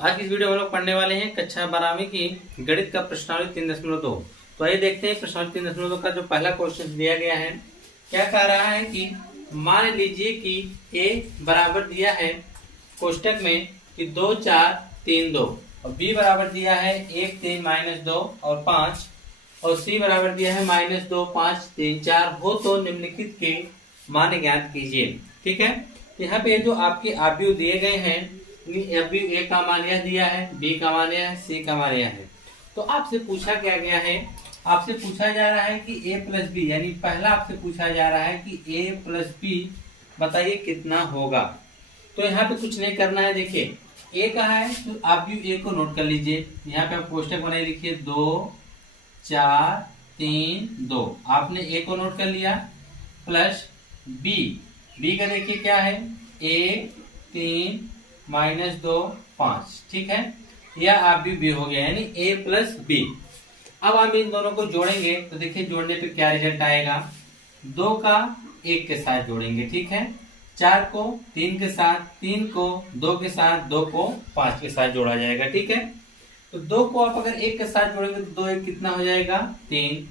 तो आज की इस वीडियो में हम लोग पढ़ने वाले हैं कक्षा 12वीं की गणित का प्रश्नावली 3.2। तो आइए देखते हैं प्रश्नावली 3.2 का जो पहला क्वेश्चन दिया गया है। क्या कह रहा है कि मान लीजिए कि a बराबर दिया है कोष्टक में कि 2 4 3 2 और b बराबर दिया है 1 3 -2 और 5 और c बराबर दिया है -2 5 3 4 हो तो निम्नलिखित के मान ज्ञात कीजिए। ठीक है, यहाँ पे जो आपके आव्यूह दिए गए हैं, आव्यूह a का मान यह दिया है, b का मान यह है, c का मान यह है। तो आपसे पूछा क्या गया है, आपसे पूछा जा रहा है कि a प्लस बी, यानी पहला आपसे पूछा जा रहा है कि a प्लस बी बताइए कितना होगा। तो यहाँ पे कुछ नहीं करना है। देखिए a कहा है तो आव्यूह a को नोट कर लीजिए। यहाँ पे आप कोष्टक बनाइए, लिखिए 2 4 3 2, आपने a को नोट कर लिया प्लस b का देखिए क्या है 1 3 -2 5। ठीक है, यह आव्यूह b हो गया, यानी a प्लस बी। अब हम इन दोनों को जोड़ेंगे तो देखिए जोड़ने पे क्या रिजल्ट आएगा। 2 का 1 के साथ जोड़ेंगे, ठीक है, 4 को 3 के साथ, 3 को 2 के साथ, 2 को 5 के साथ जोड़ा जाएगा। ठीक है, तो 2 को आप अगर 1 के साथ जोड़ेंगे तो 2 1 कितना हो जाएगा 3,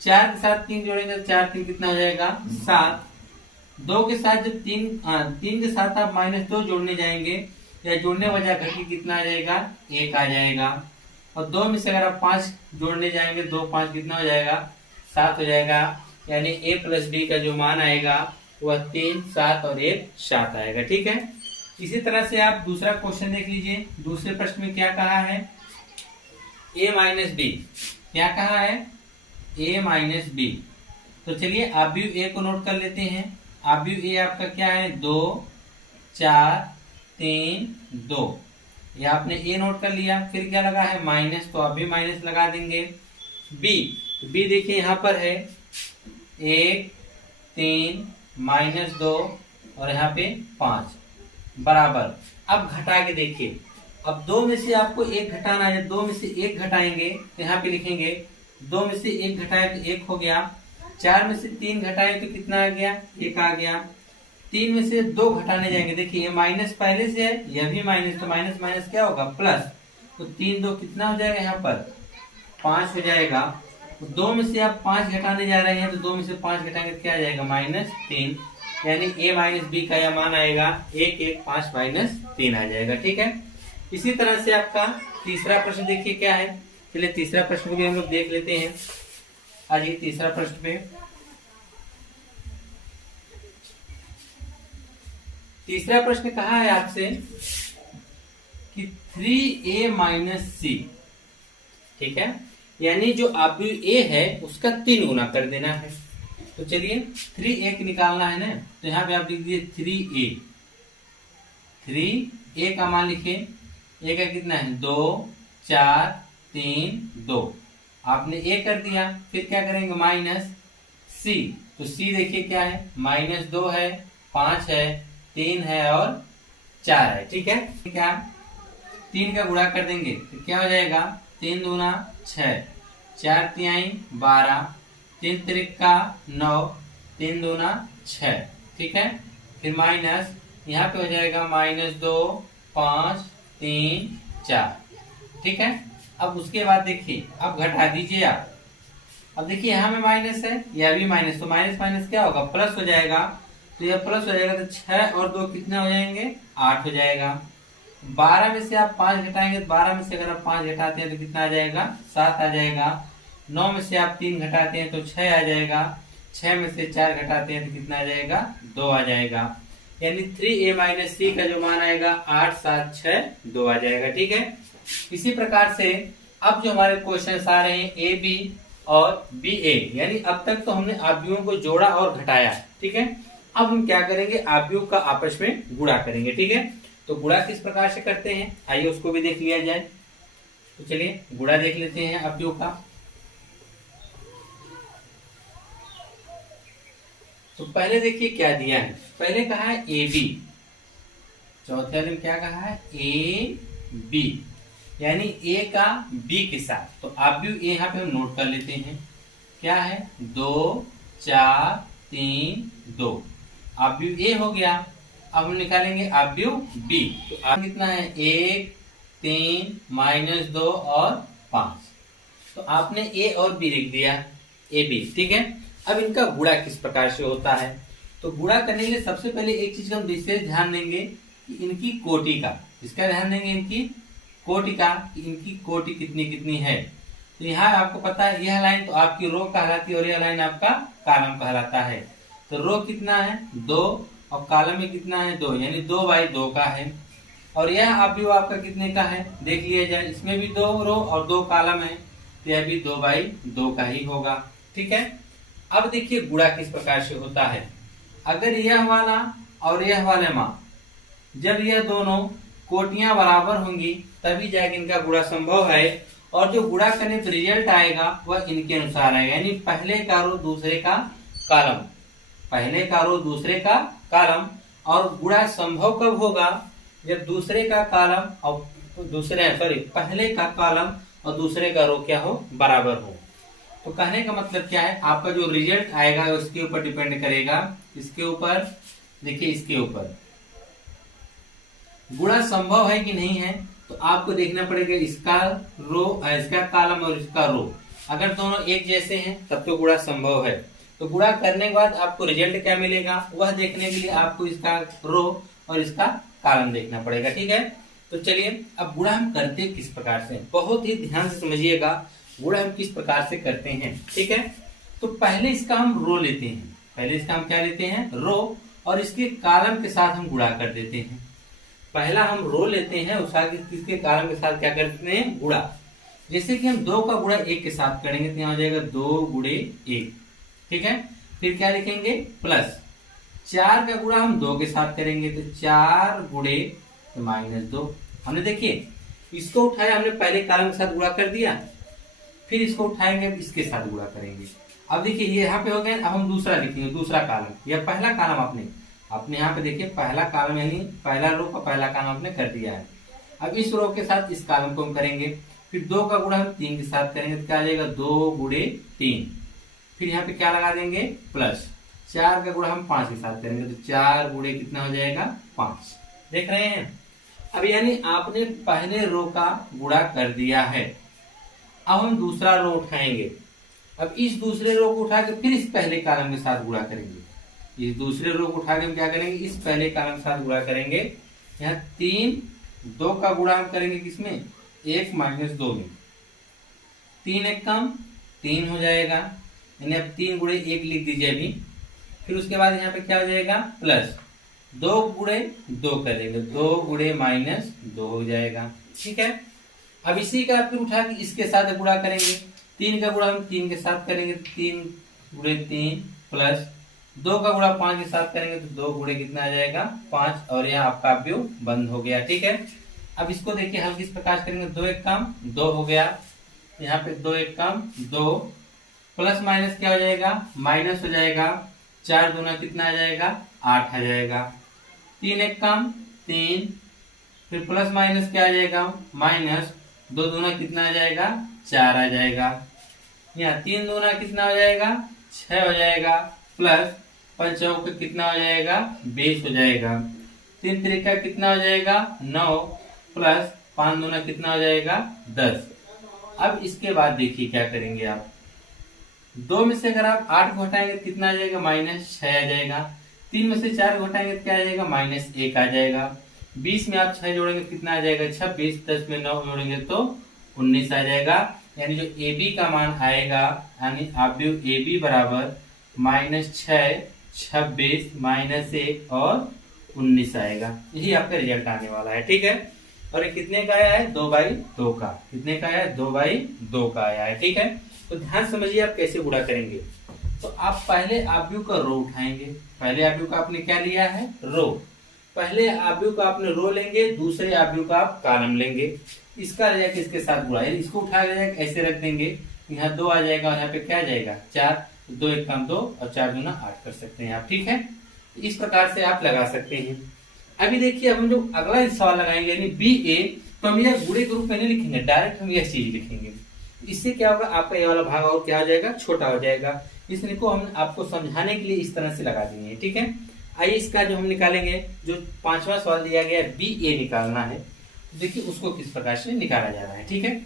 4 के साथ 3 जोड़ेंगे तो 4 3 कितना हो जाएगा 7। 2 के साथ जब 3 के साथ आप -2 जोड़ने जाएंगे या जोड़ने वजह घटी कितना आ जाएगा 1 आ जाएगा। और 2 में से अगर आप 5 जोड़ने जाएंगे 2 5 कितना हो जाएगा 7 हो जाएगा। यानी a प्लस बी का जो मान आएगा वह 3 7 और 1 7 आएगा। ठीक है, इसी तरह से आप दूसरा क्वेश्चन देख लीजिए। दूसरे प्रश्न में क्या कहा है, a माइनस बी। क्या कहा है a माइनस बी। तो चलिए आव्यूह a को नोट कर लेते हैं। आव्यूह a आपका क्या है 2 4 3 2, ये आपने a नोट कर लिया। फिर क्या लगा है माइनस, तो आप भी माइनस लगा देंगे। b, तो b देखिए यहाँ पर है 1 3 -2 और यहाँ पे 5 बराबर। अब घटा के देखिए, अब 2 में से आपको 1 घटाना है। 2 में से 1 घटाएंगे तो यहाँ पे लिखेंगे 2 में से 1 घटाए तो 1 हो गया। 4 में से 3 घटाए तो कितना आ गया 1 आ गया। 3 में से 2 घटाने जाएंगे, देखिए ये माइनस पहले से है, यह भी माइनस, तो माइनस माइनस क्या होगा प्लस। तो 3 2 कितना हो जाएगा यहाँ पर 5 हो जाएगा। तो 2 में से आप 5 घटाने जा रहे हैं तो 2 में से 5 घटाएंगे तो क्या आ जाएगा -3, यानी a माइनस बी का यह मान आएगा 1 1 5 -3 आ जाएगा। ठीक है, इसी तरह से आपका तीसरा प्रश्न देखिए क्या है। चलिए तीसरा प्रश्न को भी हम लोग देख लेते हैं। आज ये तीसरा प्रश्न पे, तीसरा प्रश्न कहा है आपसे कि 3a माइनस सी। ठीक है, यानी जो आव्यूह a है उसका 3 गुना कर देना है। तो चलिए 3a निकालना है ना, तो यहाँ पे आप लिख दीजिए 3a का मान लिखिए। a का कितना है 2 4 3 2, आपने a कर दिया। फिर क्या करेंगे माइनस c, तो c देखिए क्या है -2 है, 5 है, 3 है और 4 है। ठीक है, क्या 3 का गुणा कर देंगे तो क्या हो जाएगा 3 दूना 6, 4 तिहाई 12, 3 त्रिका 9, 3 दूना 6। ठीक है, फिर माइनस यहाँ पे हो जाएगा -2 5 3 4। ठीक है, अब उसके बाद देखिए अब घटा दीजिए आप। अब देखिए यहाँ में माइनस है, यह भी माइनस, तो माइनस माइनस क्या होगा प्लस हो जाएगा। तो यह प्लस हो जाएगा तो 6 और 2 कितना हो जाएंगे 8 हो जाएगा। 12 में से आप 5 घटाएंगे तो 12 में से अगर आप 5 घटाते हैं तो कितना आ जाएगा 7 आ जाएगा। 9 में से आप 3 घटाते हैं तो 6 आ जाएगा। 6 में से 4 घटाते हैं तो कितना आ जाएगा 2 आ जाएगा। यानी 3a माइनस सी का जो मान आएगा 8 7 6 2 आ जाएगा। ठीक है, इसी प्रकार से अब जो हमारे क्वेश्चन आ रहे हैं ए बी और बी ए, यानी अब तक तो हमने आव्यूहों को जोड़ा और घटाया। ठीक है, अब हम क्या करेंगे आव्यूह का आपस में गुणा करेंगे। ठीक है, तो गुणा किस प्रकार से करते हैं आइए उसको भी देख लिया जाए। तो चलिए गुणा देख लेते हैं आव्यूह का। तो पहले देखिए क्या दिया है, पहले कहा है ए बी, चौथे वाले में क्या कहा है ए बी, यानी a का b के साथ। तो आव्यूह a यहाँ पे हम नोट कर लेते हैं क्या है 2 4 3 2, आव्यूह a हो गया। अब हम निकालेंगे आव्यूह b। तो आव्यूह कितना है 1 3 -2 और 5। तो आपने ए और बी लिख दिया, ए बी, ठीक है। अब इनका गुणा किस प्रकार से होता है, तो गुणा करने के लिए सबसे पहले एक चीज हम विशेष ध्यान देंगे कि इनकी कोटि का, इसका ध्यान देंगे इनकी कोटि का, कि इनकी कोटि कितनी कितनी है। तो यहाँ आपको पता है यह लाइन तो आपकी रो कहलाती है और यह लाइन आपका कॉलम कहलाता है। तो रो कितना है 2 और कॉलम में कितना है 2, यानी 2/2 का है। और यह आप भी आपका कितने का है देख लिया जाए, इसमें भी 2 रो और 2 कॉलम है, तो यह भी 2/2 का ही होगा, ठीक है। अब देखिए गुणा किस प्रकार से होता है। अगर यह वाला और यह वाले मान, जब यह दोनों कोटियां बराबर होंगी तभी जाके इनका गुणा संभव है। और जो गुणा करने पर रिजल्ट आएगा वह इनके अनुसार आएगा, यानी पहले का रो दूसरे का कॉलम, पहले का रो दूसरे का कॉलम। और गुणा संभव कब होगा, जब दूसरे का कॉलम और पहले का कॉलम और दूसरे का रो क्या हो, बराबर हो। तो कहने का मतलब क्या है, आपका जो रिजल्ट आएगा उसके ऊपर डिपेंड करेगा, इसके ऊपर, देखिए इसके ऊपर गुणा संभव है कि नहीं है। तो आपको देखना पड़ेगा इसका रो, इसका कॉलम और इसका रो, अगर दोनों एक जैसे हैं तब तो गुणा संभव है। तो गुणा करने के बाद आपको रिजल्ट क्या मिलेगा वह देखने के लिए आपको इसका रो और इसका कॉलम देखना पड़ेगा, ठीक है। तो चलिए अब गुणा हम करते किस प्रकार से, बहुत ही ध्यान से समझिएगा गुणा हम किस प्रकार से करते हैं, ठीक है। तो पहले इसका हम रो लेते हैं, पहले इसका हम क्या लेते हैं रो, और इसके कॉलम के साथ हम गुणा कर देते हैं। पहला हम रो लेते हैं, उसका किसके कॉलम के साथ क्या करते हैं गुणा। जैसे कि हम 2 का गुणा 1 के साथ करेंगे तो यहाँ हो जाएगा 2 × 1, ठीक है। फिर क्या लिखेंगे प्लस 4 का गुणा हम 2 के साथ करेंगे तो 4 × -2। हमने देखिए इसको उठाया, हमने पहले कॉलम के साथ गुणा कर दिया, फिर इसको उठाएंगे इसके साथ गुणा करेंगे। अब देखिए ये यहाँ पे हो गया, अब हम दूसरा लिखेंगे, दूसरा कॉलम, यह पहला कॉलम आपने यहाँ पे देखिए पहला कॉलम यानी पहला रो का पहला कॉलम आपने कर दिया है। अब इस रो के साथ इस कॉलम को हम करेंगे, फिर 2 का गुणा हम 3 के साथ करेंगे तो क्या आ जाएगा 2 × 3। फिर यहाँ पे क्या लगा देंगे प्लस 4 का गुणा हम 5 के साथ करेंगे तो 4 × कितना हो जाएगा 5। देख रहे हैं, अब यानी आपने पहले रो का गुणा कर दिया है। अब हम दूसरा रो उठाएंगे, अब इस दूसरे रो को उठा के फिर इस पहले कॉलम के साथ गुणा करेंगे, इस दूसरे रो को उठा के हम क्या करेंगे इस पहले कॉलम के साथ गुणा करेंगे। यहाँ 2 का गुणा हम करेंगे किसमें 1 - 2 में, 3 एक कम 3 हो जाएगा, यानी अब 3 × 1 लिख दीजिए अभी। फिर उसके बाद यहाँ पे क्या हो जाएगा प्लस 2 × 2 करेंगे, 2 × -2 हो जाएगा, ठीक है। अब इसी का फिर उठा के इसके साथ गुणा करेंगे, 3 का गुणा हम 3 के साथ करेंगे 3 × 3 प्लस 2 का गुणा 5 के साथ करेंगे तो 2 × कितना आ जाएगा 5, और यह आपका व्यू बंद हो गया, ठीक है। अब इसको देखिए हम किस प्रकार से करेंगे, 2 एक कम 2 हो गया, यहाँ पे 2 एक कम 2, प्लस माइनस क्या हो जाएगा माइनस हो जाएगा, 4 दूना कितना आ जाएगा 8 आ जाएगा, 3 एक कम 3, फिर प्लस माइनस क्या आ जाएगा माइनस, 2 दूना कितना आ जाएगा 4 आ जाएगा, यहाँ 3 दूना कितना हो जाएगा 6 हो जाएगा, प्लस 5 चौके कितना हो जाएगा 20 हो जाएगा, 3 त्रिका कितना हो जाएगा 9, प्लस 5 दूना कितना हो जाएगा 10। अब इसके बाद देखिए क्या करेंगे आप, 2 में से अगर आप 8 को हटाएंगे तो कितना आ जाएगा -6 आ जाएगा, 3 में से 4 को हटाएंगे तो क्या आ जाएगा -1 आ जाएगा, 20 में आप 6 जोड़ेंगे कितना आ जाएगा 26, 10 में 9 जोड़ेंगे तो 19 आ जाएगा। यानी जो ए बी का मान आएगा, यानी आप ए बी बराबर -6, 26, -1 और 19 आएगा। यही आपका रिजल्ट आने वाला है, ठीक है। और ये कितने का आया है 2/2 का, कितने का आया है 2/2 का आया है, ठीक है। तो ध्यान समझिए आप कैसे गुणा करेंगे। तो आप पहले आव्यूह का रो उठाएंगे, पहले आव्यूह का आपने क्या लिया है रो, पहले आव्यूह का आपने रो लेंगे, दूसरे आव्यूह का आप कॉलम लेंगे, इसका रिजल्ट इसके साथ गुणा, इसको उठा के ऐसे रख देंगे, यहाँ 2 आ जाएगा और यहाँ पे क्या आ जाएगा 4, 2 एक कम 2 और 4 दूना 8 कर सकते हैं आप, ठीक है। इस प्रकार से आप लगा सकते हैं। अभी देखिए हम जो अगला सवाल लगाएंगे यानी BA, तो हम यह गुणे के रूप में नहीं लिखेंगे, डायरेक्ट हम यह चीज लिखेंगे। इससे क्या होगा आपका ये वाला भाग और क्या हो जाएगा छोटा हो जाएगा। इसलिए को हम आपको समझाने के लिए इस तरह से लगा देंगे, ठीक है। आइए इसका जो हम निकालेंगे, जो 5वां सवाल दिया गया है BA निकालना है, देखिए उसको किस प्रकार से निकाला जा रहा है। ठीक है,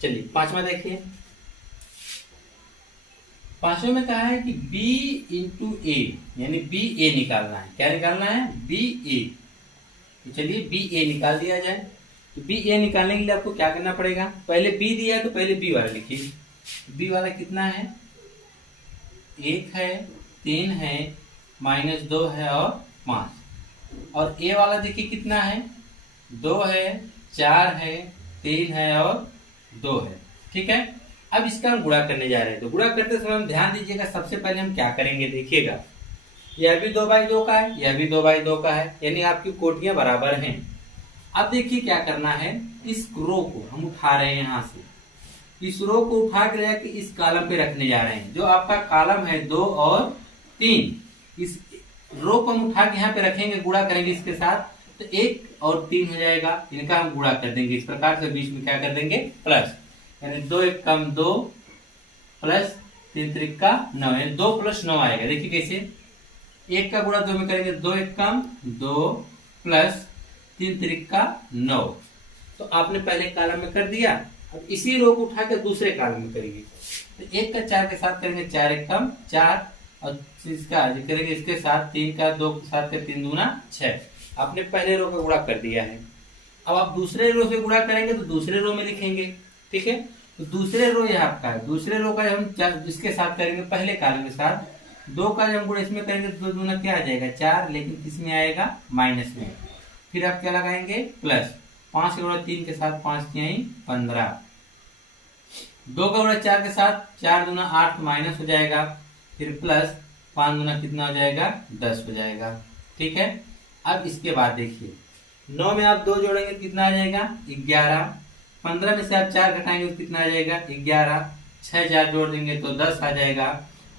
चलिए पांचवा देखिए। पांचवें में कहा है कि b इंटू ए, यानी बी ए निकालना है। क्या निकालना है? बी ए। तो चलिए बी ए निकाल दिया जाए। तो बी ए निकालने के लिए आपको क्या करना पड़ेगा? पहले बी दिया है तो पहले बी वाला लिखिए। बी वाला कितना है? 1 है, 3 है, -2 है और 5। और ए वाला देखिए कितना है? 2 है, 4 है, 3 है और 2 है। ठीक है, अब इसका हम गुणा करने जा रहे हैं। तो गुणा करते समय हम ध्यान दीजिएगा, सबसे पहले हम क्या करेंगे देखिएगा, यह भी 2/2 का है, यह भी 2/2 का है, यानी आपकी कोटियां बराबर हैं। अब देखिए क्या करना है, इस रो को हम उठा रहे हैं यहाँ से, इस रो को उठा कर इस कॉलम पे रखने जा रहे हैं। जो आपका कॉलम है 2 और 3, इस रो को हम उठा के यहाँ पे रखेंगे, गुणा करेंगे इसके साथ, तो 1 और 3 हो जाएगा। इनका हम गुणा कर देंगे इस प्रकार से, बीच में क्या कर देंगे? प्लस, यानी 2 1 कम 2 प्लस 3 3 का 9, यानी 2 + 9 आएगा। देखिए कैसे, 1 का गुणा 2 में करेंगे, 2 1 कम 2 प्लस 3 3 का 9। तो आपने पहले कॉलम में कर दिया। अब इसी रो को उठा कर दूसरे कॉलम में करेंगे। तो 1 का 4 के साथ करेंगे, 4 1 कम 4, और इसका करेंगे इसके साथ 3 का 2 के साथ 3 दूना 6। आपने पहले रो का गुणा कर दिया है। अब आप दूसरे रो से गुणा करेंगे तो दूसरे रो में लिखेंगे। ठीक है, तो दूसरे रो ये आपका है, दूसरे रो का हम इसके साथ करेंगे पहले कॉलम के साथ, 2 का जब गुणा इसमें करेंगे तो 2 दूना क्या आ जाएगा? 4, लेकिन किसमें आएगा? माइनस में। फिर आप क्या लगाएंगे? प्लस। 5 का गुणा 3 के साथ 5 3 15, 2 का गुणा 4 के साथ 4 दूना 8 माइनस हो जाएगा, फिर प्लस 5 दूना कितना हो जाएगा? 10 हो जाएगा। ठीक है, अब इसके बाद देखिए, 9 में आप 2 जोड़ेंगे कितना आ जाएगा? 11। 15 में से आप 4 घटाएंगे तो कितना आ जाएगा? 11। 6 4 जोड़ देंगे तो 10 आ जाएगा।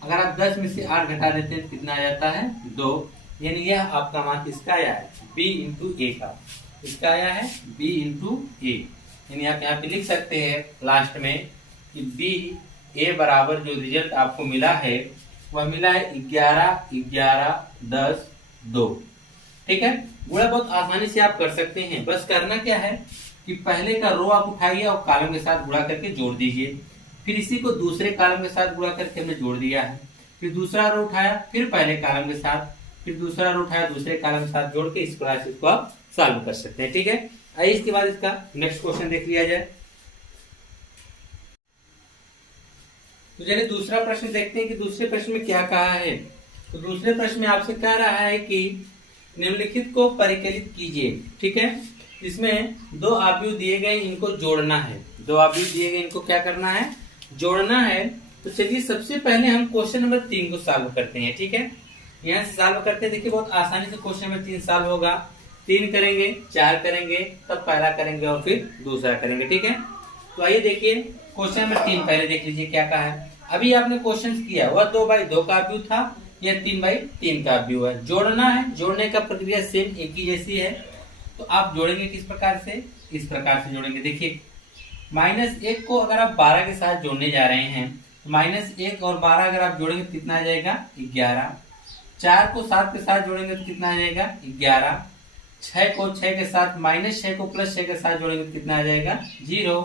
अगर आप 10 में से 8 घटा देते हैं तो कितना आ जाता है? 2। यानी यह आपका मान किसका आया है? b इंटू ए का। इसका आया है b इंटू ए। यानी आप यहाँ पे लिख सकते हैं लास्ट में कि b a बराबर जो रिजल्ट आपको मिला है वह मिला है 11 11 10 2। ठीक है, गुणा बहुत आसानी से आप कर सकते हैं। बस करना क्या है कि पहले का रो आप उठाइए और कॉलम के साथ गुणा करके जोड़ दीजिए। फिर इसी को दूसरे कॉलम के साथ गुणा करके हमने जोड़ दिया है। फिर दूसरा रो उठाया, फिर पहले कॉलम के साथ, फिर दूसरा रो उठाया, दूसरे कॉलम के साथ जोड़ के इस प्रकार से इसको आप सॉल्व कर सकते हैं। ठीक है, आइए इसके बाद इसका नेक्स्ट क्वेश्चन देख लिया जाए। तो चलिए दूसरा प्रश्न देखते हैं कि दूसरे प्रश्न में क्या कहा है। तो दूसरे प्रश्न में आपसे कह रहा है कि निम्नलिखित को परिकलित कीजिए। ठीक है, इसमें 2 अवयव दिए गए, इनको जोड़ना है। 2 अवयव दिए गए, इनको क्या करना है? जोड़ना है। तो चलिए सबसे पहले हम क्वेश्चन नंबर 3 को सॉल्व करते हैं। ठीक है, यहाँ से सॉल्व करते हैं। देखिए बहुत आसानी से क्वेश्चन नंबर 3 सॉल्व होगा। 3 करेंगे, 4 करेंगे, तब पहला करेंगे और फिर दूसरा करेंगे। ठीक है, तो आइए देखिए क्वेश्चन नंबर 3 पहले देख लीजिए क्या कहा है। अभी आपने क्वेश्चन किया वह 2/2 का अवयव था, यह 3/3 का अवयव है। जोड़ना है, जोड़ने का प्रक्रिया सेम एक ही जैसी है। तो आप जोड़ेंगे किस प्रकार से? इस प्रकार से जोड़ेंगे। देखिए -1 को अगर आप 12 के साथ जोड़ने जा रहे हैं, तो -1 और 12 अगर आप जोड़ेंगे तो कितना आ जाएगा? 11। 4 को 7 के साथ जोड़ेंगे तो कितना आ जाएगा? 11। 6 को 6 के साथ, -6 को +6 के साथ जोड़ेंगे तो कितना आ जाएगा? 0।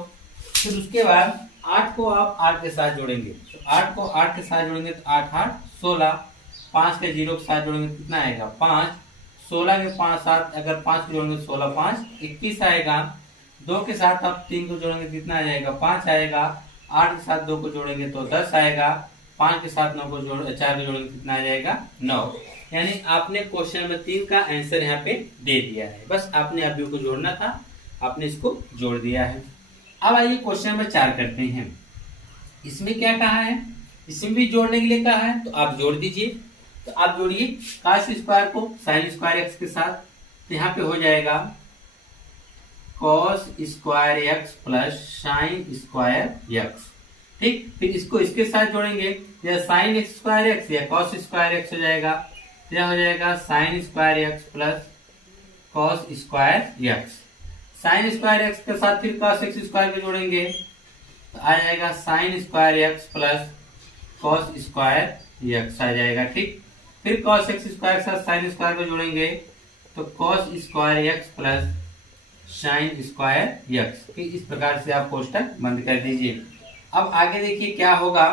फिर उसके बाद 8 को आप 8 के साथ जोड़ेंगे, तो 8 को 8 के साथ जोड़ेंगे तो 8 8 16। 5 के 0 के साथ जोड़ेंगे तो कितना आएगा? 5। 16 के 5 7, अगर 5 को जोड़ेंगे 16 5 21 आएगा। 2 के साथ आप 3 को जोड़ेंगे कितना आ जाएगा? 5 आएगा। 8 के साथ 2 को जोड़ेंगे तो 10 आएगा। 5 के साथ 9 को 4 को जोड़ेंगे कितना आ जाएगा? 9। यानी आपने क्वेश्चन नंबर 3 का आंसर यहाँ पे दे दिया है। बस आपने अवयव को जोड़ना था, आपने इसको जोड़ दिया है। अब आइए क्वेश्चन नंबर 4 करते हैं। इसमें क्या कहा है? इसमें भी जोड़ने के लिए कहा है, तो आप जोड़ दीजिए। तो आप जोड़िए cos स्क्वायर को sin स्क्वायर x के साथ, तो यहाँ पे हो जाएगा cos square x plus sin square x। ठीक, फिर इसको इसके साथ जोड़ेंगे, या sin स्क्वायर x या cos स्क्वायर x हो जाएगा। यह हो जाएगा sin square x plus cos square x। sin square x के साथ फिर cos x स्क्वायर को जोड़ेंगे, तो आ जाएगा sin square x plus cos square x आ जाएगा। ठीक, फिर कॉस एक्स स्क्वायर के साथ साइन स्क्वायर को जोड़ेंगे तो cos square x plus sine square x. इस प्रकार से आप कोष्टक बंद कर दीजिए। अब आगे देखिए क्या होगा।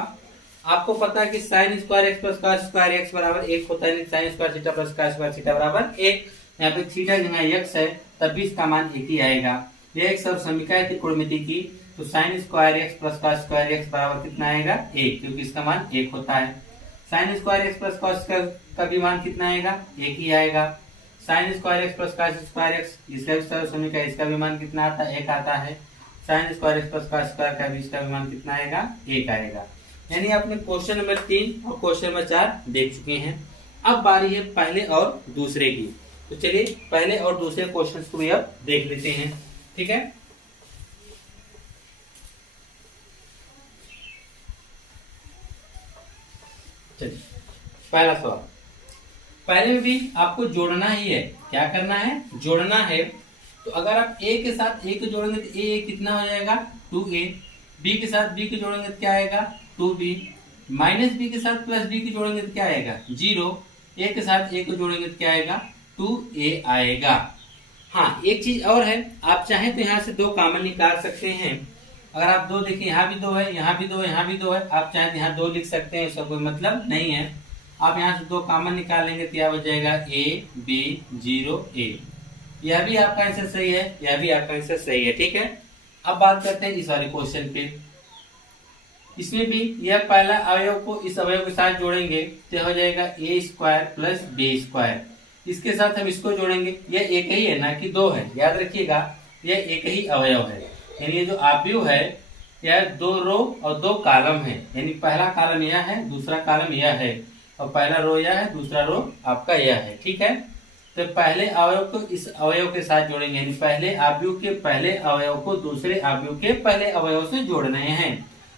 आपको पता है कि sine square x plus cos square x बराबर 1 होता है, sine square theta plus cos square theta बराबर 1। यहाँ पे थीटा जगह यक्स है तब भी इसका मान 1 ही आएगा। यह एक सब समीकरण है त्रिकोणमिति की, तो sine square x plus cos square x बराबर कितना आएगा 1, क्योंकि इसका मान 1 होता है। Sine square x plus cos square का भी मान कितना आएगा 1 ही आएगा। Sine square x plus cos square x इसका भी सब समीकरण, इसका भी मान कितना आता है 1 आता है। Sine square x plus cos square का भी इसका भी मान कितना आएगा 1 आएगा। यानी आपने क्वेश्चन नंबर 3 और क्वेश्चन नंबर 4 देख चुके हैं। अब बारी है पहले और दूसरे की, तो चलिए पहले और दूसरे क्वेश्चन को भी अब देख लेते हैं। ठीक है, चलिए पहला सवाल। पहले में भी आपको जोड़ना ही है। क्या करना है? जोड़ना है। तो अगर आप a के साथ a को जोड़ेंगे तो a कितना हो जाएगा 2a, b के साथ b को जोड़ेंगे तो क्या आएगा 2b, माइनस b के साथ प्लस b को जोड़ेंगे तो क्या आएगा 0, a के साथ a को जोड़ेंगे तो क्या आएगा 2a आएगा। हाँ, एक चीज और है, आप चाहें तो यहाँ से 2 कॉमन निकाल सकते हैं। अगर आप 2 देखिए, यहाँ भी 2 है, यहाँ भी 2 है, यहाँ भी 2 है, आप चाहें तो यहाँ 2 लिख सकते हैं, उसका कोई मतलब नहीं है। आप यहाँ से 2 कॉमन निकाल लेंगे तो क्या हो जाएगा a b 0 a। यह भी आपका आंसर सही है, यह भी आपका आंसर सही है। ठीक है, अब बात करते हैं इस वाले क्वेश्चन पे। इसमें भी यह पहला अवयव को इस अवयव के साथ जोड़ेंगे तो हो जाएगा a square plus b square. इसके साथ हम इसको जोड़ेंगे, यह एक ही है ना कि 2 है, याद रखिएगा यह एक ही अवयव है। यानी ये जो अवयव है यह 2 रो और 2 कॉलम है। यानी पहला कॉलम यह है, दूसरा कॉलम यह है, और पहला रो यह है, दूसरा रो आपका यह है। ठीक है, तो पहले अवयव को इस अवयव के साथ जोड़ेंगे, यानी पहले अवयव के पहले अवयव को दूसरे अवयव के पहले अवयव से जोड़ने हैं।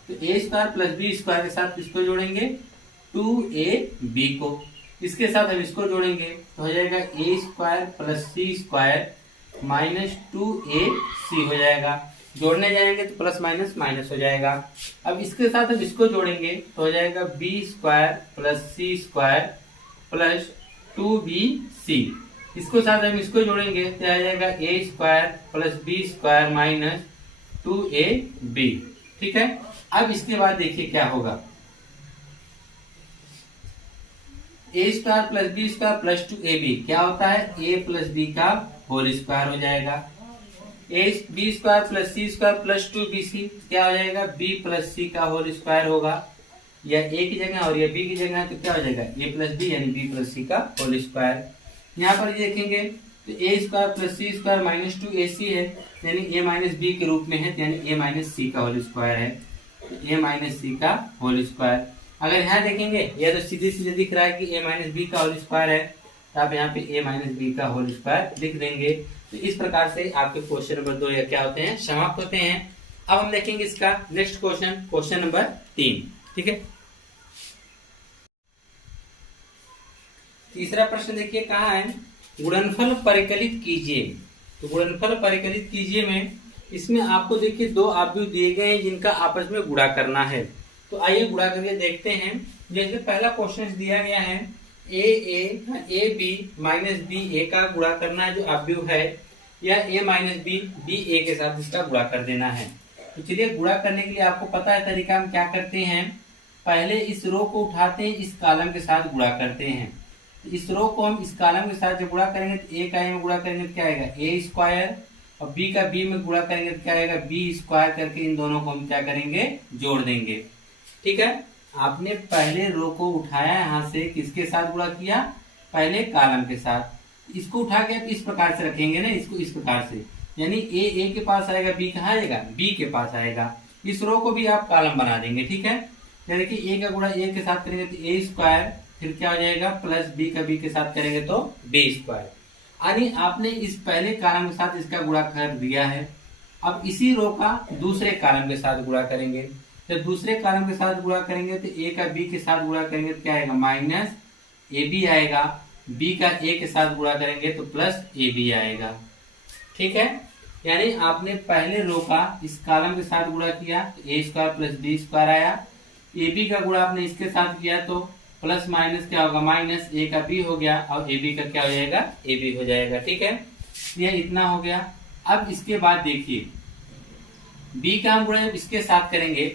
तो a square plus b square के साथ इसको जोड़ेंगे 2ab को, इसके साथ हम इसको जोड़ेंगे तो हो जाएगा a square plus c square minus 2ac हो जाएगा। जोड़ने जाएंगे तो प्लस माइनस माइनस हो जाएगा। अब इसके साथ हम इसको जोड़ेंगे तो हो जाएगा b square plus c square plus 2bc। इसको साथ हम इसको जोड़ेंगे तो आ जाएगा a square plus b square minus 2ab। ठीक है, अब इसके बाद देखिए क्या होगा। a square plus b square plus 2ab क्या होता है a प्लस b का होल स्क्वायर हो जाएगा। b square plus c square plus 2bc क्या हो जाएगा b प्लस c का होल स्क्वायर होगा। यह a की जगह और यह b की जगह तो क्या हो जाएगा a प्लस b यानी b प्लस c का होल स्क्वायर। यहाँ पर ये देखेंगे तो a square plus c square minus 2ac है, यानी a माइनस b के रूप में है, यानी a माइनस c का होल स्क्वायर है, a माइनस c का होल स्क्वायर। अगर यहाँ देखेंगे यह तो सीधे सीधे दिख रहा है कि a माइनस b का होल स्क्वायर है, तो आप यहाँ पे a माइनस b का होल स्क्वायर लिख देंगे। तो इस प्रकार से आपके क्वेश्चन नंबर 2 या क्या होते हैं समाप्त होते हैं। अब हम देखेंगे इसका नेक्स्ट क्वेश्चन, क्वेश्चन नंबर 3। ठीक है, तीसरा प्रश्न देखिए कहाँ है, गुणनफल परिकलित कीजिए। तो गुणनफल परिकलित कीजिए में इसमें आपको देखिए 2 अवयव दिए गए हैं जिनका आपस में गुणा करना है। तो आइए गुणा करके देखते हैं। जैसे पहला क्वेश्चन दिया गया है a b minus b a का गुणा करना है, जो अवयव है या a minus b b a के साथ इसका गुणा कर देना है। तो चलिए गुणा करने के लिए आपको पता है तरीका, हम क्या करते हैं पहले इस रो को उठाते हैं, इस कॉलम के साथ गुणा करते हैं। तो इस रो को हम इस कॉलम के साथ जब गुणा करेंगे तो a का a में गुणा करेंगे तो क्या आएगा a स्क्वायर, और b का b में गुणा करेंगे तो क्या आएगा b स्क्वायर करके इन दोनों को हम क्या करेंगे जोड़ देंगे। ठीक है, आपने पहले रो को उठाया, यहाँ से किसके साथ गुणा किया पहले कॉलम के साथ, इसको उठा के इस प्रकार से रखेंगे ना, इसको इस प्रकार से, यानी a के पास आएगा b कहाँ आएगा b के पास आएगा। इस रो को भी आप कॉलम बना देंगे। ठीक है, यानी कि a का गुणा a के साथ करेंगे तो a स्क्वायर, फिर क्या हो जाएगा प्लस b का b के साथ करेंगे तो b स्क्वायर। यानी आपने इस पहले कॉलम के साथ इसका गुणा कर दिया है। अब इसी रो का दूसरे कॉलम के साथ गुणा करेंगे। जब दूसरे कॉलम के साथ गुणा करेंगे तो a का b के साथ गुणा करेंगे तो क्या आएगा माइनस ab आएगा, b का a के साथ गुणा करेंगे तो प्लस ab आएगा। ठीक है, यानी आपने पहले रो का इस कॉलम के साथ गुणा किया तो a square plus b square आया, ab का गुणा आपने इसके साथ किया तो प्लस माइनस क्या होगा माइनस, ए का बी हो गया और ए बी का क्या हो जाएगा ए बी हो जाएगा। ठीक है, यह इतना हो गया। अब इसके बाद देखिए बी का हम गुणा जब इसके साथ करेंगे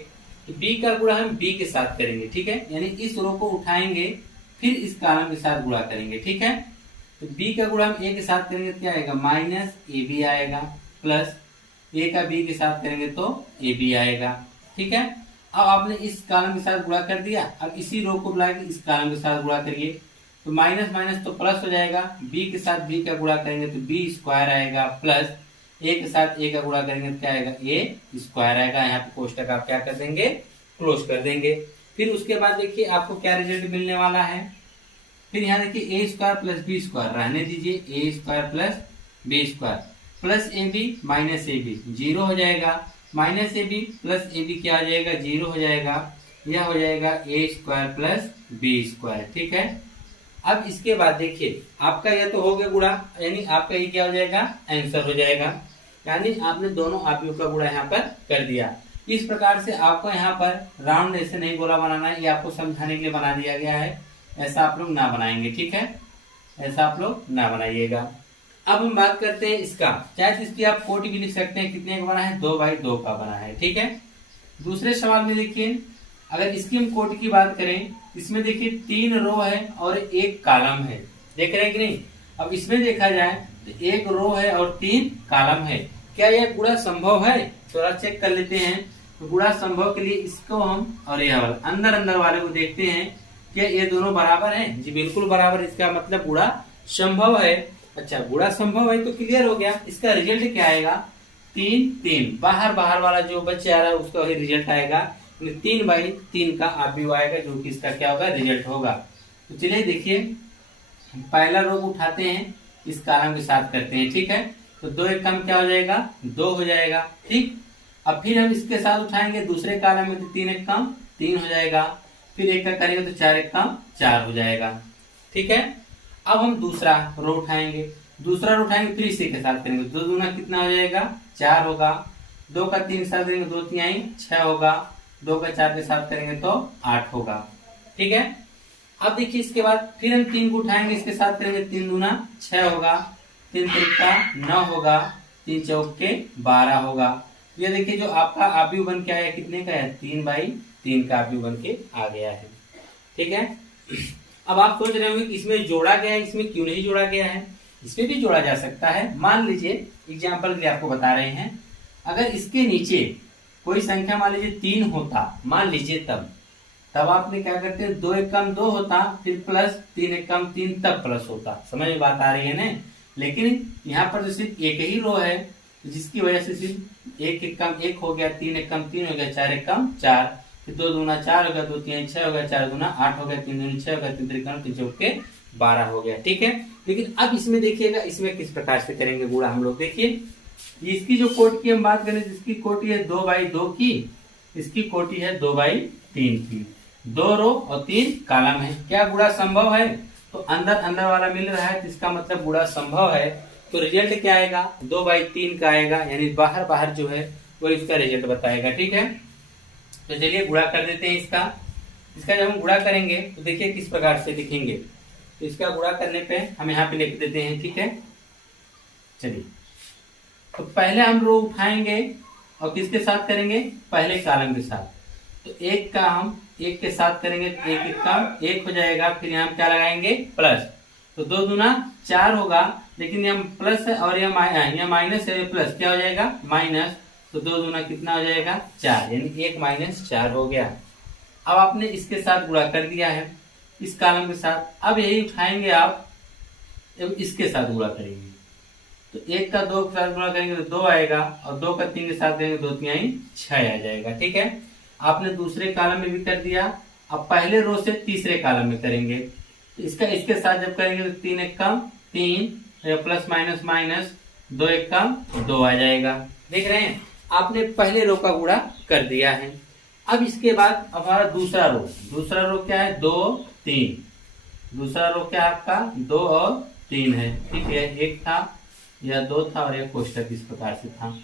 तो बी का गुणा हम बी के साथ करेंगे। ठीक है, यानी इस रो को उठाएंगे फिर इस कॉलम के साथ गुणा करेंगे। ठीक है, तो बी का गुणा हम ए के साथ करेंगे तो क्या आएगा माइनस ए बी आएगा, प्लस ए का बी के साथ करेंगे तो ए बी आएगा। ठीक है, अब आपने इस कॉलम के साथ गुणा कर दिया, अब इसी रो को बुला के इस कॉलम के साथ गुणा करिए तो माइनस माइनस तो प्लस हो जाएगा, बी के साथ बी का गुणा करेंगे तो बी स्क्वायर आएगा, प्लस ए के साथ ए का गुणा करेंगे तो क्या आएगा ए स्क्वायर आएगा। यहाँ पे कोष्टक आप क्या कर देंगे क्लोज कर देंगे। फिर उसके बाद देखिए आपको क्या रिजल्ट मिलने वाला है, फिर यहाँ देखिए A square plus B square रहने दीजिए, A square plus B square plus A B minus A B zero हो जाएगा, minus A B plus A B क्या हो जाएगा जीरो हो जाएगा, यह हो जाएगा A square plus B square. ठीक है, अब इसके बाद देखिए आपका यह तो हो गया गुणा, यानी आपका ये क्या हो जाएगा आंसर हो जाएगा, यानी आपने दोनों आव्यूह का गुणा यहाँ पर कर दिया। इस प्रकार से आपको यहाँ पर राउंड ऐसे नहीं गोला बनाना है, ये आपको समझाने के लिए बना दिया गया है, ऐसा आप लोग ना बनाएंगे। ठीक है, ऐसा आप लोग ना बनाइएगा। अब हम बात करते हैं इसका, चाहे इसकी आप कोटि भी लिख सकते हैं, कितने का बना है 2/2 का बना है। ठीक है, दूसरे सवाल में देखिए अगर इसकी हम कोटि की बात करें, इसमें देखिए 3 रो है और 1 कॉलम है, देख रहे हैं कि नहीं। अब इसमें देखा जाए तो 1 रो है और 3 कॉलम है, क्या यह गुणा संभव है, थोड़ा चेक कर लेते हैं। तो गुणा संभव के लिए इसको हम और यह अंदर अंदर वाले को देखते हैं, क्या ये दोनों बराबर हैं? जी बिल्कुल बराबर, इसका मतलब गुणा संभव है। अच्छा गुणा संभव है तो क्लियर हो गया, इसका रिजल्ट क्या आएगा 3 बाहर बाहर वाला जो बच्चा आ रहा है उसका ही रिजल्ट आएगा, 3/3 का आव्यूह आएगा, जो कि इसका क्या होगा रिजल्ट होगा। तो चलिए देखिए पहला रो उठाते हैं, इस कॉलम के साथ करते हैं। ठीक है, तो 2 एक कम क्या हो जाएगा 2 हो जाएगा। ठीक, अब फिर हम इसके साथ उठाएंगे दूसरे कॉलम में तो 3 एक कम 3 हो जाएगा, फिर एक का करेंगे तो 4 एक कम 4 हो जाएगा। ठीक है, अब हम दूसरा रो उठाएंगे, दूसरा रो उठाएंगे फिर इसी के साथ करेंगे, 2 दूना कितना हो जाएगा 4 होगा, 2 का 3 के साथ करेंगे 2 3 6 होगा, 2 का 4 के साथ करेंगे तो 8 होगा। ठीक है, अब देखिए इसके बाद फिर हम 3 को उठाएंगे, इसके साथ करेंगे 3 दूना 6 होगा, 3 त्रिका 9 होगा, 3 चौके 12 होगा। ये देखिए जो आपका आव्यूह बन के आया कितने का है 3/3 का आव्यूह बन के आ गया है। ठीक है, अब आप सोच रहे होंगे कि इसमें जोड़ा गया है, इसमें क्यों नहीं जोड़ा गया है, इसमें भी जोड़ा जा सकता है। मान लीजिए एग्जाम्पल के लिए आपको बता रहे हैं, अगर इसके नीचे कोई संख्या मान लीजिए 3 होता, मान लीजिए तब आपने क्या करते हैं 2 एक कम 2 होता, फिर प्लस 3 एक कम 3 तब प्लस होता। समझ में बात आ रही है ना, लेकिन यहाँ पर तो सिर्फ एक ही रो है जिसकी वजह से सिर्फ 1 एक कम 1 हो गया, 3 एक कम 3 हो गया, 4 एक कम 4, फिर 2 दूना 4 हो गया, 2 3 6 हो गया, 4 दूना 8 हो गया, 3 दूनी 6 हो गया, 3 त्रिका 3 चौके 12 हो गया। ठीक है, लेकिन अब इसमें देखिएगा इसमें किस प्रकार से करेंगे गुणा हम लोग। देखिए इसकी जो कोटि की हम बात करें, जिसकी कोटि है 2/2 की, इसकी कोटि है 2/3 की, 2 रो और 3 कॉलम है, क्या गुणा संभव है? तो अंदर अंदर वाला मिल रहा है तो इसका मतलब गुणा संभव है। तो रिजल्ट क्या आएगा 2/3 का आएगा, यानी बाहर बाहर जो है वो इसका रिजल्ट बताएगा। ठीक है, तो चलिए गुणा कर देते हैं इसका जब हम गुणा करेंगे तो देखिए किस प्रकार से लिखेंगे। तो इसका गुणा करने पे हम यहाँ पे लिख देते हैं। ठीक है, चलिए तो पहले हम रो उठाएंगे और किसके साथ करेंगे पहले कॉलम के साथ, तो 1 का हम 1 के साथ करेंगे, 1 एक का 1 हो जाएगा, फिर यहाँ क्या लगाएंगे प्लस, तो 2 दूना 4 होगा, लेकिन यहाँ प्लस है और यहाँ माइनस है, प्लस क्या हो जाएगा माइनस, तो 2 दूना कितना हो जाएगा 4, यानी 1 - 4 हो गया। अब आपने इसके साथ गुणा कर दिया है इस कॉलम के साथ, अब यही उठाएंगे आप इसके साथ गुणा करेंगे, तो 1 का 2 के साथ गुणा करेंगे तो 2 आएगा, और 2 का 3 के साथ करेंगे 2 3 6 आ जाएगा। ठीक है, आपने दूसरे कॉलम में भी कर दिया, अब पहले रो से तीसरे कॉलम में करेंगे, तो इसका इसके साथ जब करेंगे तो 3 एक कम 3, प्लस माइनस माइनस 2 एक कम 2 आ जाएगा। देख रहे हैं आपने पहले रो का गुणा कर दिया है। अब इसके बाद हमारा दूसरा रो क्या है 2 3, दूसरा रो क्या आपका 2 और 3 है। ठीक है, 1 था या 2 था और एक कोष्टक इस प्रकार से था।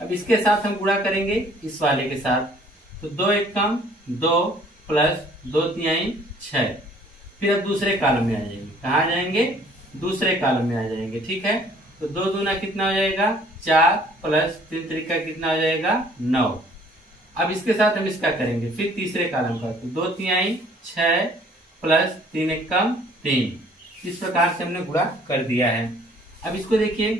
अब इसके साथ हम गुणा करेंगे इस वाले के साथ, तो 2 एक कम 2 प्लस 2 3 6, फिर अब दूसरे कॉलम में आ जाएंगे। कहाँ आ जाएंगे? दूसरे कॉलम में आ जाएंगे। ठीक है, तो 2 दूना कितना हो जाएगा? 4 प्लस 3 त्रिका कितना हो जाएगा? 9। अब इसके साथ हम इसका करेंगे फिर तीसरे कॉलम का, तो 2 तिहाई 6 प्लस 3 एकम 3। इस प्रकार से हमने गुणा कर दिया है। अब इसको देखिए,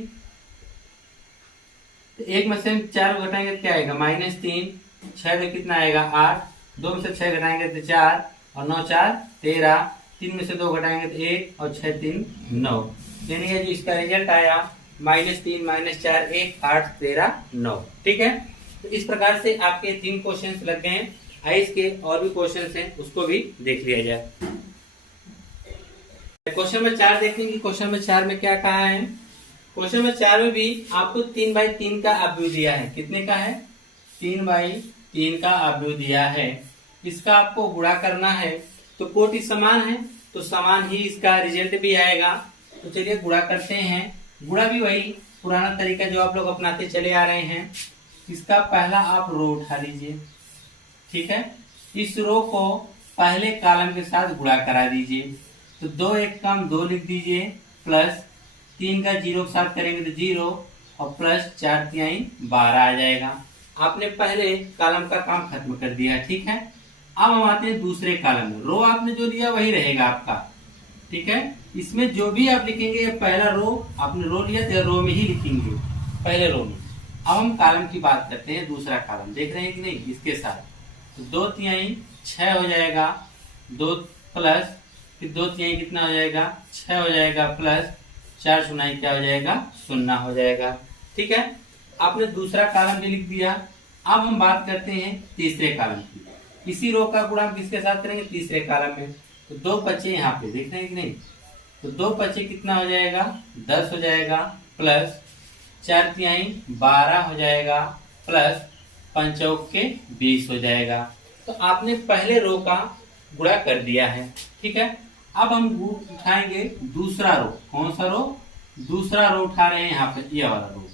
तो 1 में से हम 4 घटाएंगे तो क्या आएगा? -3। 6 में कितना आएगा? 8। 2 में से 6 घटाएंगे तो 4 और 9 4 13। 3 में से 2 घटाएंगे तो 1 और 6 3 9। यानी कि जो इसका रिजल्ट आया -3 -4 1 8 13 9। ठीक है, तो इस प्रकार से आपके 3 क्वेश्चन लग गए हैं। आइए इसके और भी क्वेश्चन हैं उसको भी देख लिया जाए। क्वेश्चन नंबर 4 देखेंगे। क्वेश्चन नंबर 4 में क्या कहा है? क्वेश्चन नंबर 4 में भी आपको 3/3 का अवयव दिया है। कितने का है? 3/3 का अवयव दिया है। इसका आपको गुणा करना है, तो कोटि समान है तो समान ही इसका रिजल्ट भी आएगा। तो चलिए गुणा करते हैं। गुणा भी वही पुराना तरीका जो आप लोग अपनाते चले आ रहे हैं। इसका पहला आप रो उठा लीजिए। ठीक है, इस रो को पहले कॉलम के साथ गुणा करा दीजिए। तो 2 एकम 2 लिख दीजिए, प्लस 3 का 0 के साथ करेंगे तो 0 और प्लस 4 तिहाई 12 आ जाएगा। आपने पहले कॉलम का काम खत्म कर दिया। ठीक है, अब हम आते हैं दूसरे कॉलम में। रो आपने जो लिया वही रहेगा आपका। ठीक है, इसमें जो भी आप लिखेंगे, पहला रो आपने रो लिया तो रो में ही लिखेंगे, पहले रो में। अब हम कॉलम की बात करते हैं। दूसरा कॉलम देख रहे हैं कि नहीं? इसके साथ तो 2 तिहाई 6 हो जाएगा, 2 प्लस फिर 2 तिहाई कितना हो जाएगा? 6 हो जाएगा, प्लस 4 सुनाई क्या हो जाएगा? 0 हो जाएगा। ठीक है, आपने दूसरा कॉलम भी लिख दिया। अब हम बात करते हैं तीसरे कॉलम की। इसी रो का गुणा किसके साथ करेंगे? तीसरे कॉलम में। तो 2 पचे यहाँ पे देख रहे हैं कि नहीं? तो 2 पचे कितना हो जाएगा? 10 हो जाएगा, प्लस 4 तिहाई 12 हो जाएगा, प्लस 5 चौके 20 हो जाएगा। तो आपने पहले रो का गुणा कर दिया है। ठीक है, अब हम उठाएंगे दूसरा रो। कौन सा रो? दूसरा रो उठा रहे हैं यहाँ पे, ये वाला रो।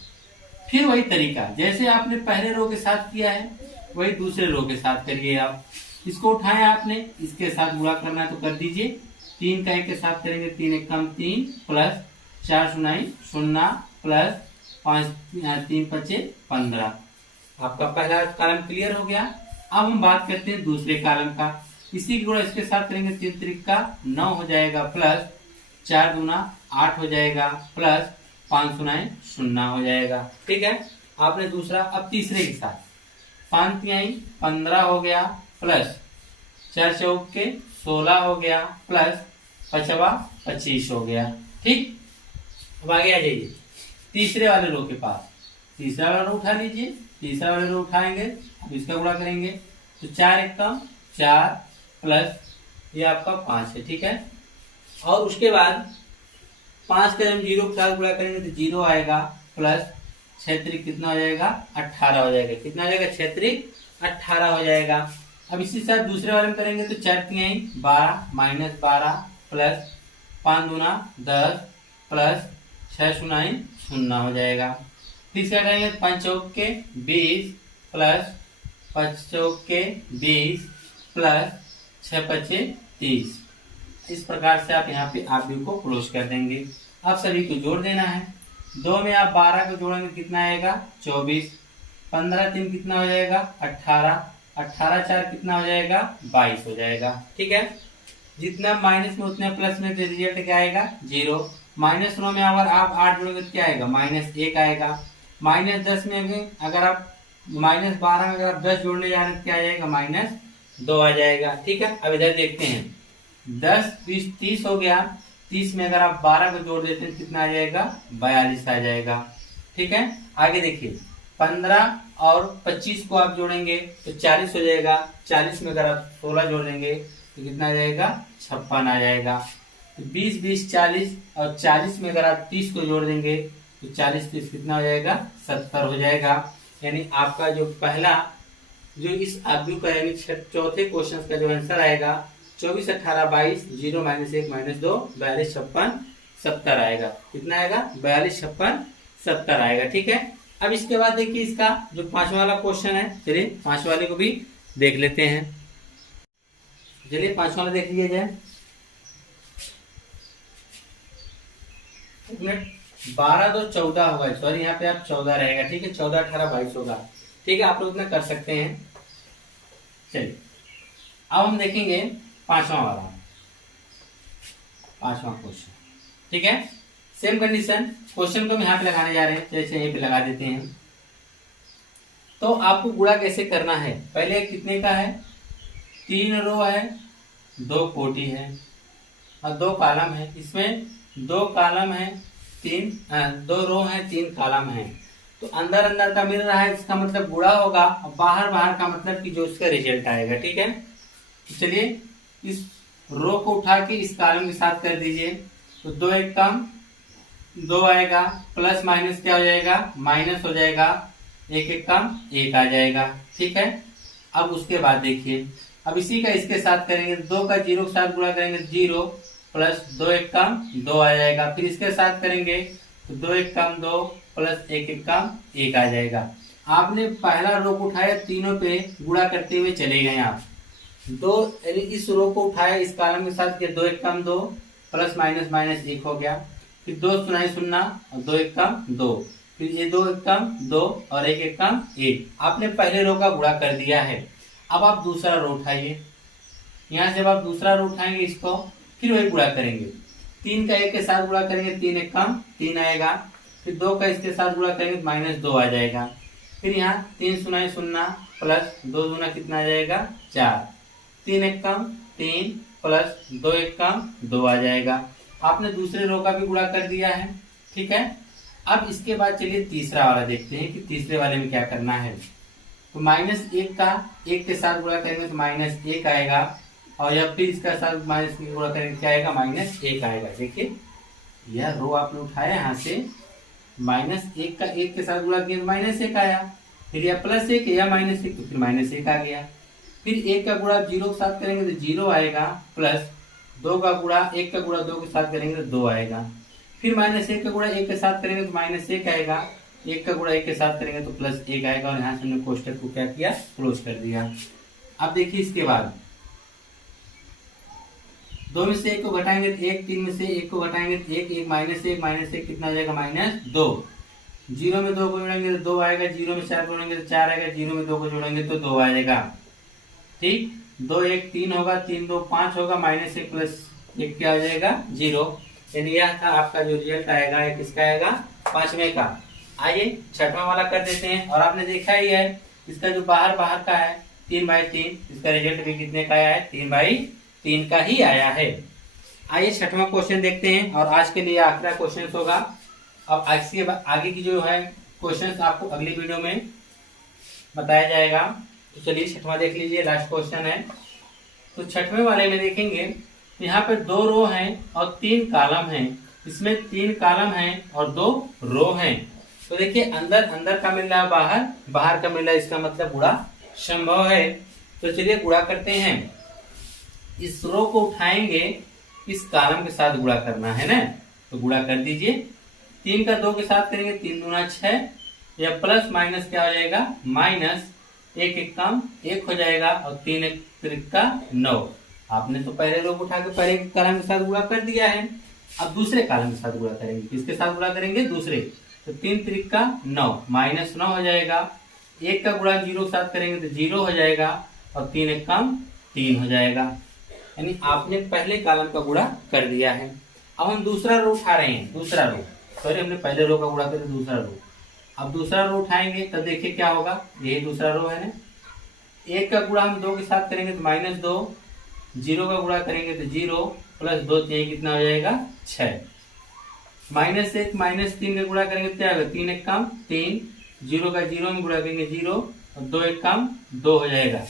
फिर वही तरीका जैसे आपने पहले रो के साथ किया है वही दूसरे रो के साथ करिए। आप इसको उठाए, आपने इसके साथ गुणा करना है तो कर दीजिए। 3 का 1 के साथ करेंगे 3 एकम 3 प्लस 4 सुनाई 0 प्लस 5 3 पचे 15। आपका पहला कॉलम क्लियर हो गया। अब हम बात करते हैं दूसरे कॉलम का। इसी गुणा इसके साथ करेंगे 3 त्रिका 9 हो जाएगा, प्लस 4 दूना 8 हो जाएगा, प्लस 5 सुनाई 0 हो जाएगा। ठीक है, आपने दूसरा अब तीसरे के साथ 5 तिहाई 15 हो गया, प्लस 4 चौके 16 हो गया, प्लस 5 25 हो गया। ठीक, अब आगे आ जाइए तीसरे वाले रो के पास। तीसरा वाला रो उठा लीजिए। तीसरा वाले रो उठाएंगे, अब इसका गुणा करेंगे तो 4 एकम 4 प्लस ये आपका 5 है। ठीक है, और उसके बाद 5 का हम 0 के साथ गुणा करेंगे तो 0 आएगा, प्लस 6 त्रिक कितना हो जाएगा? 18 हो जाएगा। कितना हो जाएगा? 6 त्रिक 18 हो जाएगा। अब इसी साथ दूसरे वाले में करेंगे तो 4 तिहाई 12 माइनस 12 प्लस 5 दूना 10 प्लस 6 सुनाई 0 हो जाएगा। तीसरा करेंगे 5 चौके 20 प्लस 5 चौके 20 प्लस 6 पचे 30। इस प्रकार से आप यहाँ पे आव्यूह को क्लोज कर देंगे। अब सभी को जोड़ देना है। 2 में आप 12 को जोड़ेंगे कितना आएगा? 24। 15 3 कितना हो जाएगा? 18। 18 4 कितना हो जाएगा? 22 हो जाएगा। ठीक है, जितना माइनस में उतने प्लस में रिजल्ट क्या आएगा? 0। -9 में अगर आप 8 जोड़ोगे तो क्या आएगा? -1 आएगा। -10 में अगर आप -12 में अगर आप 10 जोड़ने जा रहे हैं तो क्या आ जाएगा? -2 आ जाएगा। ठीक है, अब इधर देखते हैं 10 20 30 हो गया। 30 में अगर आप 12 को जोड़ देते हैं कितना आ जाएगा? 42 आ जाएगा। ठीक है, आगे देखिए 15 और 25 को आप जोड़ेंगे तो 40 हो जाएगा। 40 में अगर आप 16 जोड़ देंगे तो कितना आ जाएगा? 56 आ जाएगा। 20 20 40 और 40 में अगर आप 30 को जोड़ देंगे तो 40 30 कितना हो जाएगा? 70 हो जाएगा। यानी आपका जो पहला जो इस आव्यूह का यानी चौथे क्वेश्चन का जो आंसर आएगा 24 18 22 0 -1 -2 42 56 70 आएगा। कितना आएगा? 42 56 70 आएगा। ठीक है, अब इसके बाद देखिए इसका जो 5वां वाला क्वेश्चन है, चलिए 5 वाले को भी देख लेते हैं। चलिए 5वां वाला देख लिया जाए। एक मिनट, 12 2 14 होगा, सॉरी यहाँ पे आप 14 रहेगा, ठीक है, 14 18 22 होगा, ठीक है, आप लोग इतना कर सकते हैं। चलिए अब हम देखेंगे पांचवा क्वेश्चन, ठीक है। सेम कंडीशन, क्वेश्चन को हम यहाँ पे लगाने जा रहे हैं, जैसे यहीं पे लगा देते हैं। तो आपको गुणा कैसे करना है, पहले कितने का है, 3 रो है 2 कोटी है और 2 कॉलम है, इसमें 2 कॉलम है 2 रो है 3 कॉलम है। तो अंदर अंदर का मिल रहा है, इसका मतलब गुणा होगा, और बाहर बाहर का मतलब कि जो इसका रिजल्ट आएगा, ठीक है। तो चलिए इस रो को उठा के इस कॉलम के साथ कर दीजिए, तो 2 एक कम 2 आएगा, प्लस माइनस क्या हो जाएगा, माइनस हो जाएगा, 1 एक कम 1 आ जाएगा, ठीक है। अब उसके बाद देखिए, अब इसी का इसके साथ करेंगे, 2 का 0 के साथ गुणा करेंगे 0, प्लस 2 एक कम 2 आ जाएगा, फिर इसके साथ करेंगे तो 2 एक कम 2, प्लस 1 एक कम 1 आ जाएगा। आपने पहला रो को उठाया, तीनों पे गुणा करते हुए चले गए आप, 2 यानी इस रो को उठाया इस कॉलम के साथ किया, 2 एक कम 2, प्लस माइनस माइनस 1 हो गया, फिर 2 सुनाई सुनना और 2 एक कम 2, फिर ये 2 एक कम 2 और 1 एक कम 1, आपने पहले रो का गुणा कर दिया है। अब आप दूसरा रो उठाइए, यहाँ से जब आप दूसरा रो उठाएंगे इसको, फिर वही गुणा करेंगे, 3 का 1 के साथ गुणा करेंगे, 3 एक कम 3 आएगा, फिर 2 का इसके साथ गुणा करेंगे माइनस 2 आ जाएगा, फिर यहाँ 3 सुनाई सुनना, प्लस 2 दूना कितना आ जाएगा 4, 3 एक कम 3, प्लस 2 एक कम 2 आ जाएगा। आपने दूसरे रो का भी गुणा कर दिया है, ठीक है। अब इसके बाद चलिए तीसरा वाला देखते हैं कि तीसरे वाले में क्या करना है। तो -1 का 1 के साथ गुणा करेंगे तो -1 आएगा, और जब फिर इसका साथ माइनस गुणा करेंगे क्या आएगा, -1 आएगा। देखिए यह रो आपने उठाया यहाँ से, -1 का 1 के साथ गुणा किया तो -1 आया, फिर यह +1 या -1 तो फिर -1 आ गया, फिर 1 का गुणा 0 के साथ करेंगे तो 0 आएगा, प्लस 2 का गुणा 1 का गुणा 2 के साथ करेंगे तो 2 आएगा, फिर -1 का गुणा 1 के साथ करेंगे तो -1 आएगा, 1 का गुणा 1 के साथ करेंगे तो +1 आएगा, और यहाँ से हमने कोष्टक को क्या किया, क्लोज कर दिया। अब देखिए इसके बाद 2 में से 1 को घटाएंगे तो 1, 3 में से 1 को घटाएंगे तो 1, 1 -1 कितना हो जाएगा, -2, 0 में 2 को जोड़ेंगे तो 2 आएगा, 0 में 4 को जोड़ेंगे तो 4 आएगा, 0 में 2 को जोड़ेंगे तो 2 आएगा, ठीक। 2 1 3 होगा, 3 2 5 होगा, -1 प्लस 1 क्या हो जाएगा 0, यानी यह था आपका जो रिजल्ट आएगा, एक किसका आएगा, पांचवें का। आइए छठवां वाला कर देते हैं, और आपने देखा ही है इसका जो बाहर बाहर का है 3/3, इसका रिजल्ट भी कितने का आया है, 3/3 का ही आया है। आइए छठवां क्वेश्चन देखते हैं, और आज के लिए आखिरी क्वेश्चन होगा। अब आगे की जो है क्वेश्चन आपको अगली वीडियो में बताया जाएगा। तो चलिए छठवां देख लीजिए, लास्ट क्वेश्चन है। तो छठवें वाले में देखेंगे, यहाँ पे 2 रो हैं और 3 कॉलम हैं, इसमें 3 कॉलम हैं और 2 रो हैं। तो देखिए अंदर अंदर का मिल रहा है, बाहर बाहर का मिल रहा है, इसका मतलब गुणा संभव है। तो चलिए गुणा करते हैं, इस रो को उठाएंगे, इस कॉलम के साथ गुणा करना है ना, तो गुणा कर दीजिए, 3 का 2 के साथ करेंगे, 3 दूना 6, या प्लस माइनस क्या हो जाएगा, -1 एक कम 1 हो जाएगा, और 3 एक त्रिका 9। आपने तो पहले रो उठा के पहले कॉलम के साथ गुणा कर दिया है, अब दूसरे कॉलम के साथ गुणा करेंगे, किसके साथ गुणा करेंगे, दूसरे, तो 3 त्रिका 9, -9 हो जाएगा, 1 का गुणा 0 के साथ करेंगे तो 0 हो जाएगा, और 3 एक कम 3 हो जाएगा, यानी आपने पहले कॉलम का गुणा कर दिया है। अब हम दूसरा रो उठा रहे हैं, दूसरा रो, सॉरी हमने पहले रो का गुणा कर दिया, दूसरा रो। अब दूसरा रो उठाएंगे तब देखिए क्या होगा, यही दूसरा रो है ना, 1 का गुणा हम 2 के साथ करेंगे तो -2, 0 का गुणा करेंगे तो 0, प्लस 2 3 कितना हो जाएगा 6, -1 -3 का गुणा करेंगे तो क्या होगा, 3 एक कम 3, 0 का 0 में गुणा करेंगे 0, और 2 एक कम 2 हो जाएगा,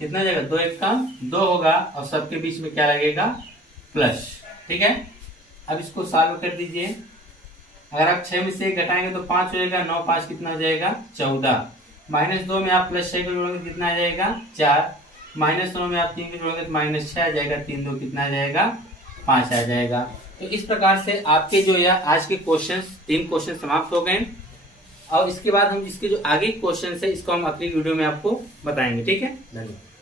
कितना हो जाएगा, 2 एक कम 2 होगा, और सबके बीच में क्या लगेगा, प्लस, ठीक है। अब इसको सॉल्व कर दीजिए, अगर आप 6 में से 1 घटाएंगे तो 5 हो जाएगा, 9 5 कितना हो जाएगा 14, -2 में आप +6 को जोड़ोगे कितना आ जाएगा 4, -9 में आप 3 को जोड़ोगे तो -6 आ जाएगा, 3 2 कितना आ जाएगा 5 आ जाएगा। तो इस प्रकार से आपके जो यह आज के क्वेश्चंस 3 क्वेश्चन समाप्त हो गए, और इसके बाद हम इसके जो आगे क्वेश्चन है इसको हम अगली वीडियो में आपको बताएंगे, ठीक है। धन्यवाद।